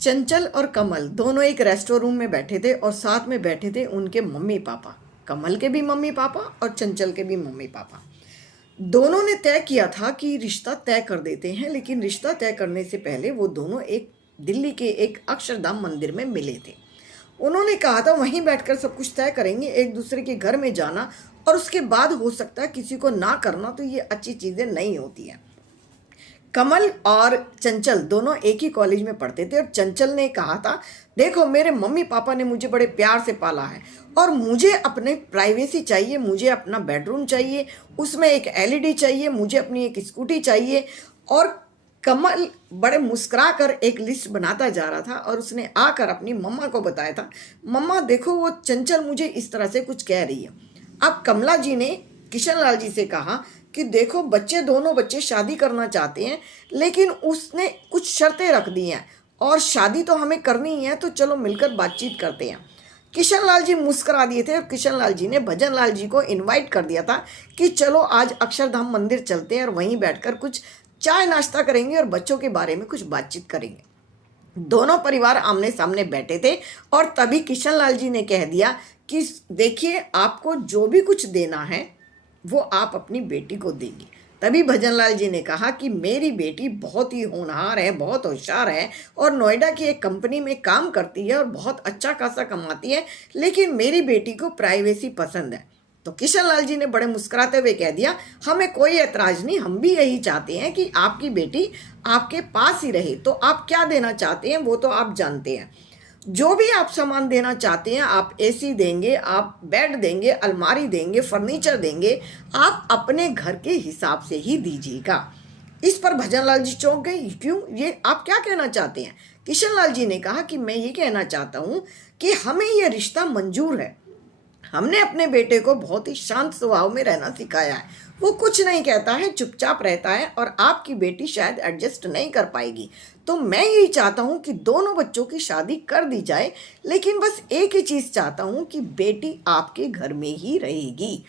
चंचल और कमल दोनों एक रेस्टोरेंट रूम में बैठे थे और साथ में बैठे थे उनके मम्मी पापा। कमल के भी मम्मी पापा और चंचल के भी मम्मी पापा। दोनों ने तय किया था कि रिश्ता तय कर देते हैं, लेकिन रिश्ता तय करने से पहले वो दोनों एक दिल्ली के एक अक्षरधाम मंदिर में मिले थे। उन्होंने कहा था वहीं बैठकर सब कुछ तय करेंगे, एक दूसरे के घर में जाना और उसके बाद हो सकता है किसी को ना करना, तो ये अच्छी चीज़ें नहीं होती हैं। कमल और चंचल दोनों एक ही कॉलेज में पढ़ते थे और चंचल ने कहा था, देखो मेरे मम्मी पापा ने मुझे बड़े प्यार से पाला है और मुझे अपने प्राइवेसी चाहिए, मुझे अपना बेडरूम चाहिए, उसमें एक एलईडी चाहिए, मुझे अपनी एक स्कूटी चाहिए। और कमल बड़े मुस्कुरा कर एक लिस्ट बनाता जा रहा था और उसने आकर अपनी मम्मा को बताया था, मम्मा देखो वो चंचल मुझे इस तरह से कुछ कह रही है। अब कमला जी ने किशन लाल जी से कहा कि देखो दोनों बच्चे शादी करना चाहते हैं, लेकिन उसने कुछ शर्तें रख दी हैं और शादी तो हमें करनी ही है, तो चलो मिलकर बातचीत करते हैं। किशन लाल जी मुस्करा दिए थे और किशन लाल जी ने भजन लाल जी को इनवाइट कर दिया था कि चलो आज अक्षरधाम मंदिर चलते हैं और वहीं बैठकर कुछ चाय नाश्ता करेंगे और बच्चों के बारे में कुछ बातचीत करेंगे। दोनों परिवार आमने सामने बैठे थे और तभी किशन लाल जी ने कह दिया कि देखिए आपको जो भी कुछ देना है वो आप अपनी बेटी को देंगे। तभी भजन लाल जी ने कहा कि मेरी बेटी बहुत ही होनहार है, बहुत होशियार है और नोएडा की एक कंपनी में काम करती है और बहुत अच्छा खासा कमाती है, लेकिन मेरी बेटी को प्राइवेसी पसंद है। तो किशन लाल जी ने बड़े मुस्कुराते हुए कह दिया, हमें कोई ऐतराज नहीं, हम भी यही चाहते हैं कि आपकी बेटी आपके पास ही रहे। तो आप क्या देना चाहते हैं वो तो आप जानते हैं, जो भी आप सामान देना चाहते हैं, आप एसी देंगे, आप बेड देंगे, अलमारी देंगे, फर्नीचर देंगे, आप अपने घर के हिसाब से ही दीजिएगा। इस पर भजन लाल जी चौंक गए, क्यों, ये आप क्या कहना चाहते हैं? किशन लाल जी ने कहा कि मैं ये कहना चाहता हूँ कि हमें ये रिश्ता मंजूर है। हमने अपने बेटे को बहुत ही शांत स्वभाव में रहना सिखाया है, वो कुछ नहीं कहता है, चुपचाप रहता है और आपकी बेटी शायद एडजस्ट नहीं कर पाएगी। तो मैं यही चाहता हूँ कि दोनों बच्चों की शादी कर दी जाए, लेकिन बस एक ही चीज़ चाहता हूँ कि बेटी आपके घर में ही रहेगी।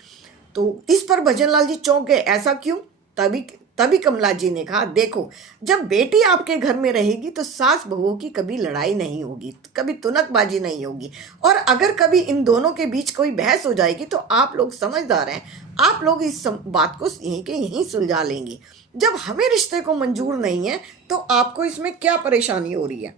तो इस पर भजन लाल जी चौंक गए, ऐसा क्यों? तभी तभी कमला जी ने कहा, देखो जब बेटी आपके घर में रहेगी तो सास बहू की कभी लड़ाई नहीं होगी, कभी तुनकबाजी नहीं होगी, और अगर कभी इन दोनों के बीच कोई बहस हो जाएगी तो आप लोग समझदार हैं, आप लोग इस बात को यहीं के यहीं सुलझा लेंगे। जब हमें रिश्ते को मंजूर नहीं है तो आपको इसमें क्या परेशानी हो रही है?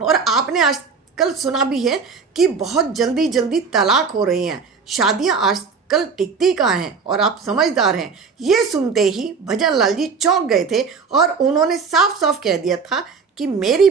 और आपने आजकल सुना भी है कि बहुत जल्दी जल्दी तलाक हो रही हैं, शादियां आजकल टिकती कहाँ हैं, और आप समझदार हैं। ये सुनते ही भजन लाल जी चौंक गए थे और उन्होंने साफ साफ कह दिया था कि मेरी